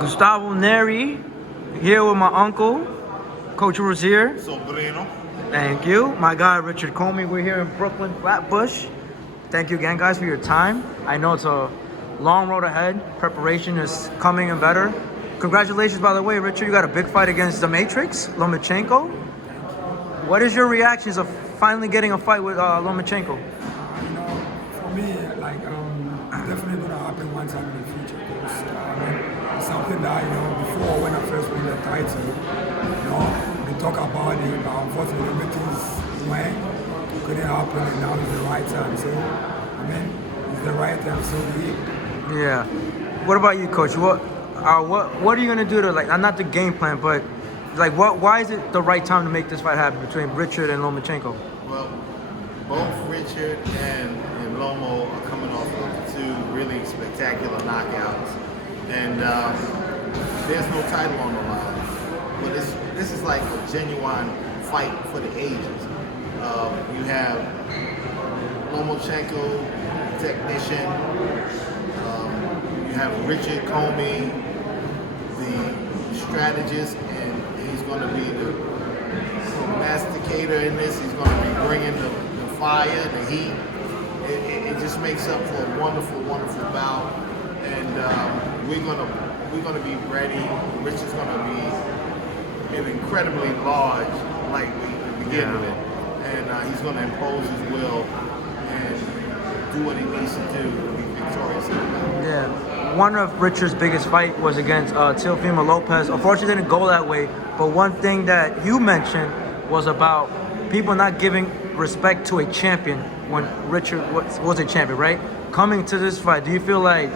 Gustavo Neri here with my uncle, Coach Rozier. Sobrino. Thank you. My guy, Richard Commey. We're here in Brooklyn, Flatbush. Thank you again, guys, for your time. I know it's a long road ahead. Preparation is coming and better. Congratulations, by the way, Richard. You got a big fight against the Matrix, Lomachenko. What is your reactions of finally getting a fight with Lomachenko? For me, it's definitely going to happen one time in the future. Because, it's something that, before when I first won the title, we talk about it, but unfortunately, everything's went, couldn't happen, and now is the right time. So, it's the right time, so be it. Yeah. What about you, Coach? What are you gonna do to not the game plan, but why is it the right time to make this fight happen between Richard and Lomachenko? Well, both Richard and Lomo are coming off of two really spectacular knockouts, and there's no title on the line. But this is like a genuine fight for the ages. You have Lomachenko, technician. You have Richard Commey, the strategist, and he's going to be the masticator in this. He's going to be bringing the fire, the heat. It just makes up for a wonderful, wonderful bout, and we're gonna be ready. Richard's gonna be an incredibly large lightweight to begin with, and he's gonna impose his will and do what he needs to do to be victorious. Yeah. One of Richard's biggest fight was against Teofimo López. Unfortunately, it didn't go that way. But one thing that you mentioned was about people not giving respect to a champion when Richard was a champion, right? Coming to this fight, do you feel like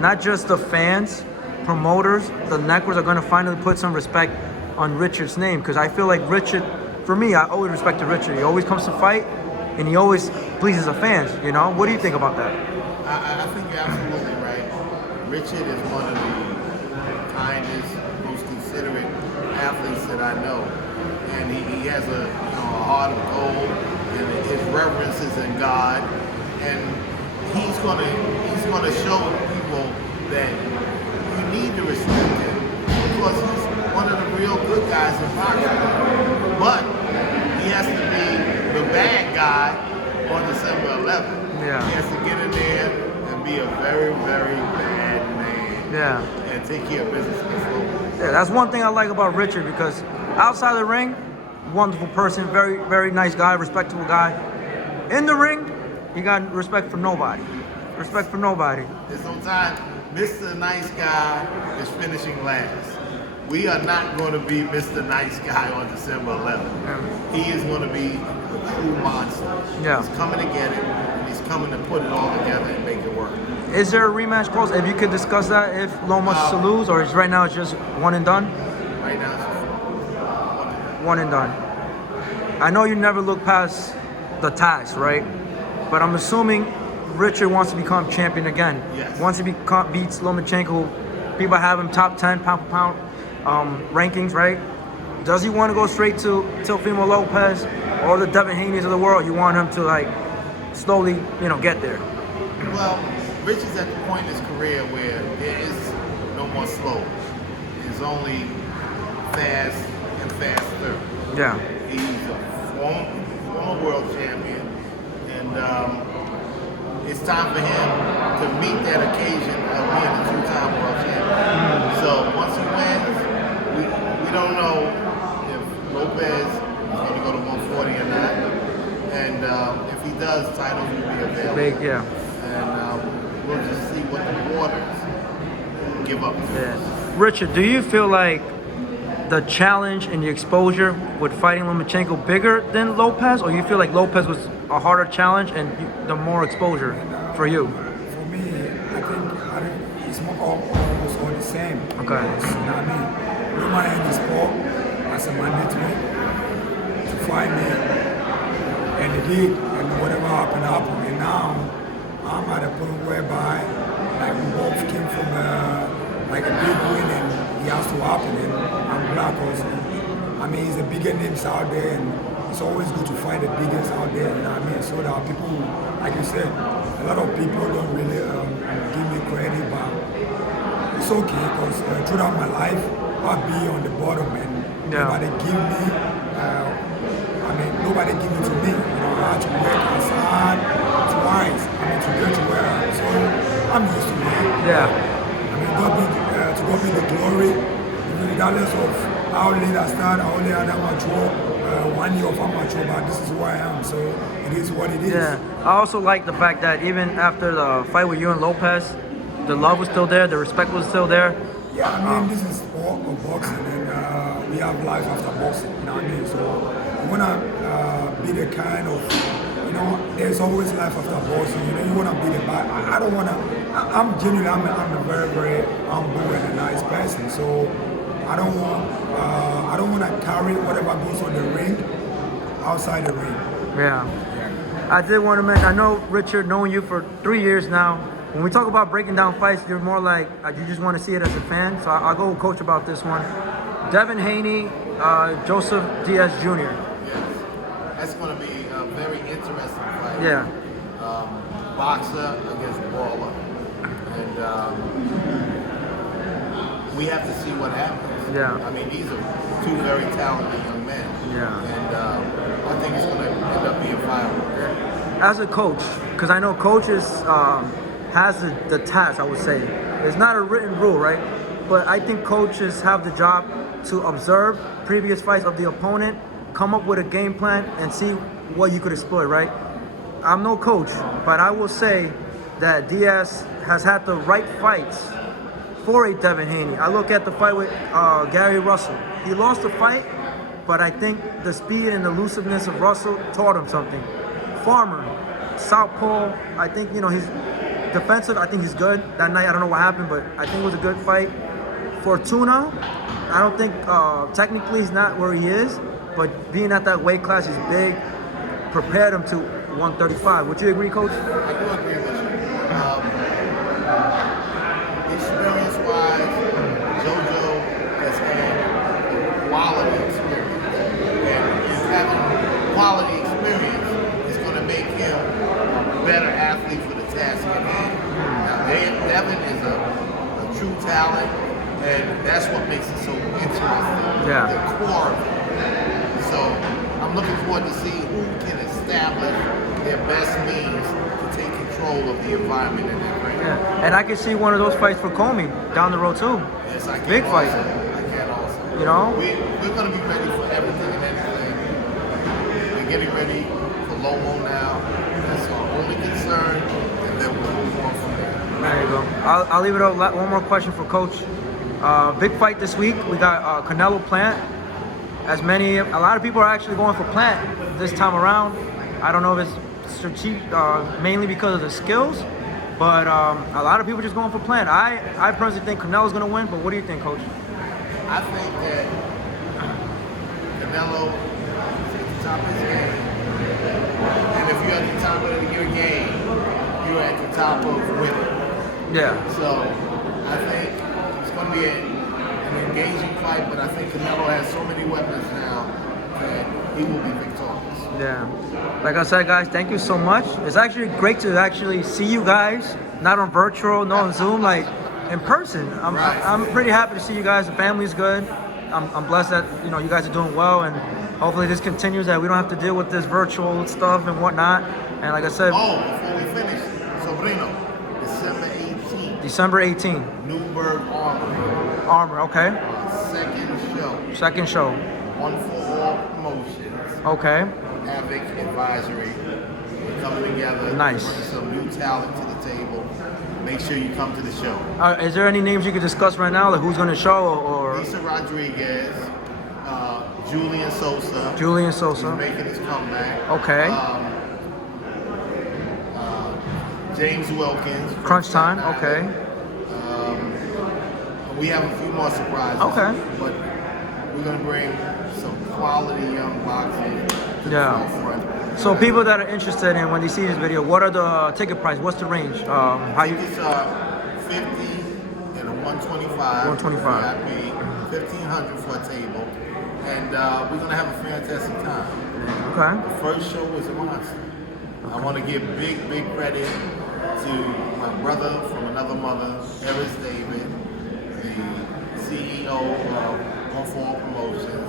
not just the fans, promoters, the networks are going to finally put some respect on Richard's name? Because I feel like Richard, for me, I always respected Richard. He always comes to fight, and he always pleases the fans, What do you think about that? I think you're absolutely right. Richard is one of the kindest, most considerate athletes that I know. And he has a heart of gold, and his reverence is in God. And he's gonna show people that you need to respect him because he's one of the real good guys in boxing. But he has to be the bad guy on December 11th. Yeah. He has to get in there and be a very, very bad man. Yeah. And take care of business against López. Yeah, that's one thing I like about Richard, because outside the ring, wonderful person, very, very nice guy, respectable guy. In the ring, he got respect for nobody. Respect for nobody. And sometimes Mr. Nice Guy is finishing last. We are not going to be Mr. Nice Guy on December 11th. Yeah. He is going to be a true monster. Yeah. He's coming to get it, and he's coming to put it all together and make it work. Is there a rematch close? If you could discuss that, if Loma to lose, or is right now it's just one and done? Right now it's just One and done. I know you never look past the task, right? But I'm assuming Richard wants to become champion again. Yes. Once he beats Lomachenko, people have him top 10 pound for pound rankings, right? Does he want to go straight to Teofimo López or the Devin Haneys of the world? You want him to slowly, get there? Well, Richard's at the point in his career where there is no more slow. There's only fast and faster. Yeah. He's a former world champion, and it's time for him to meet that occasion of being a two-time world champion. So once he wins, we don't know if López is going to go to 140 or not, and if he does, titles will be available. Big, yeah. And we'll just see what the Waters give up. Yeah. Richard, do you feel like the challenge and the exposure with fighting Lomachenko bigger than López, or you feel like López was a harder challenge and the more exposure for you? For me, I think it's almost all the same. Okay. Roma in the sport as a mandatory to fight me, and it did, and whatever happened. And now I'm at a point whereby we both came from a big win, and it has to happen. And I'm glad because he's the bigger names out there, and it's always good to find the biggest out there. So that people, like you said, a lot of people don't really give me credit, but it's okay because throughout my life, I'll be on the bottom and nobody give me, nobody give it to me. You know, I had to work as hard twice, to get to where I am. So I'm used to it. Yeah. To God be the glory, regardless of how late I start, how late I'm mature, 1 year of amateur, but this is who I am, so it is what it is. Yeah, I also like the fact that even after the fight with you and Lopez, the love was still there, the respect was still there. Yeah, I mean, this is sport of boxing, and we have life after boxing, you know what I mean? So you want to be the kind of, you know, there's always life after boxing, you know, you want to be the bad. I don't want to, I'm genuinely, I'm a very, very humble and a nice person, so I don't want to carry whatever goes on the ring outside the ring. Yeah. I did want to mention, I know, Richard, knowing you for 3 years now, when we talk about breaking down fights, you're more like, you just want to see it as a fan. So I'll go with Coach about this one. Devin Haney, Joseph Diaz Jr. Yes. That's going to be a very interesting fight. Yeah. Boxer against brawler. And we have to see what happens. Yeah. I mean, these are two very talented young men. Yeah. And I think it's going to end up being fireworks. As a coach, because I know coaches has the task, I would say. It's not a written rule, right? But I think coaches have the job to observe previous fights of the opponent, come up with a game plan, and see what you could exploit, right? I'm no coach, but I will say that Diaz has had the right fights for a Devin Haney. I look at the fight with Gary Russell. He lost the fight, but I think the speed and elusiveness of Russell taught him something. Farmer, southpaw, I think, you know, he's defensive. I think he's good. That night, I don't know what happened, but I think it was a good fight. Fortuna, I don't think technically he's not where he is, but being at that weight class, he's big, prepared him to 135. Would you agree, Coach? I do agree with you. Experience-wise, JoJo has had quality experience. And having quality experience is going to make him a better athlete for the task at hand. Now, Devin is a true talent, and that's what makes it so interesting. Yeah. The core of it. So I'm looking forward to see who can establish their best means to take control of the environment in that ring. Yeah. And I can see one of those fights for Commey down the road too. Yes, I can. Big also. fight. I can also. You know? We're going to be ready for everything and anything. We're getting ready for Lomo now. That's our only concern, and then we'll move on from there. There you go. I'll leave it up. One more question for Coach. Big fight this week. We got Canelo Plant. A lot of people are actually going for Plant this time around. I don't know if it's strategic, mainly because of the skills, but a lot of people just going for Plant. I personally think Canelo's going to win, but what do you think, Coach? I think that Canelo is at the top of his game. And if you're at the top of your game, you're at the top of winning. Yeah. So I think it's going to be an engaging fight, but I think Canelo has so many weapons now that he will be victorious. Yeah. Like I said, guys, thank you so much. It's actually great to actually see you guys, not on virtual, not on Zoom, like in person. I'm pretty happy to see you guys. The family's good. I'm blessed that you guys are doing well, and hopefully this continues, that we don't have to deal with this virtual stuff and whatnot. And like I said, before we finish, Sobrino, December 18th. Newburgh Armory. Okay. Second show. One for All Promotions. Okay. Havoc Advisory. We're coming together. Nice. Bring some new talent to the table. Make sure you come to the show. Is there any names you could discuss right now, like who's going to show, or? Lisa Rodriguez, Julian Sosa. He's making his comeback. Okay. James Wilkins. Crunch Time. Okay. We have a few more surprises. Okay. But we're going to bring some quality young boxers to the forefront. So people that are interested in, when they see this video, what are the ticket price? What's the range? Tickets are 50 and a 125. 125. VIP, 1,500 for a table. And we're going to have a fantastic time. Okay. The first show was a monster. Okay. I want to give big credit to my brother from another mother, Ellis David, the CEO of One Form Promotions.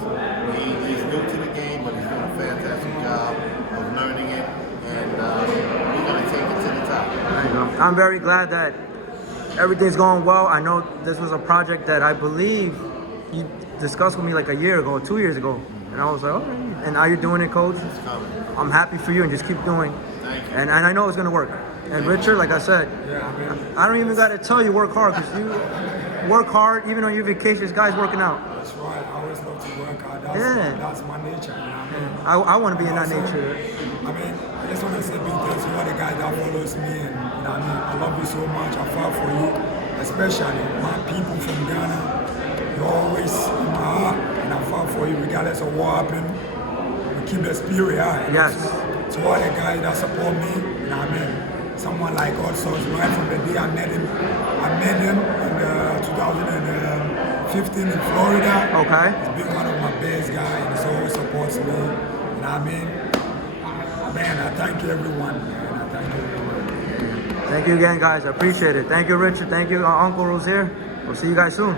He's new to the game, but he's doing a fantastic job of learning it, and we're going to take it to the top. There you go. I'm very glad that everything's going well. I know this was a project that I believe you discussed with me like a year ago, 2 years ago. And I was like, okay. And now you're doing it, Coach. It's coming. I'm happy for you and just keep doing. Thank you. And I know it's going to work. And Richard, like I said, I don't even got to tell you work hard, because you work hard even on your vacation. This guy's working out. That's right. I always love to work hard. That's my nature. You know what I mean? I want to be in that nature. I mean, I just want to say big thanks to all the guys that follows me, and you know what I mean, I love you so much. I fight for you, especially my people from Ghana. You're always in my heart, and I fight for you regardless of what happened. We keep the spirit high. Yes. So all the guys that support me, you know what I mean. Someone like also right from the day I met him in 2015 in Florida. Okay. He's been one of my best guys, and he always supports me. You know what I mean? Man, I thank everyone, man. I thank everyone. Thank you again, guys. I appreciate it. Thank you, Richard. Thank you, Uncle Rosier. We'll see you guys soon.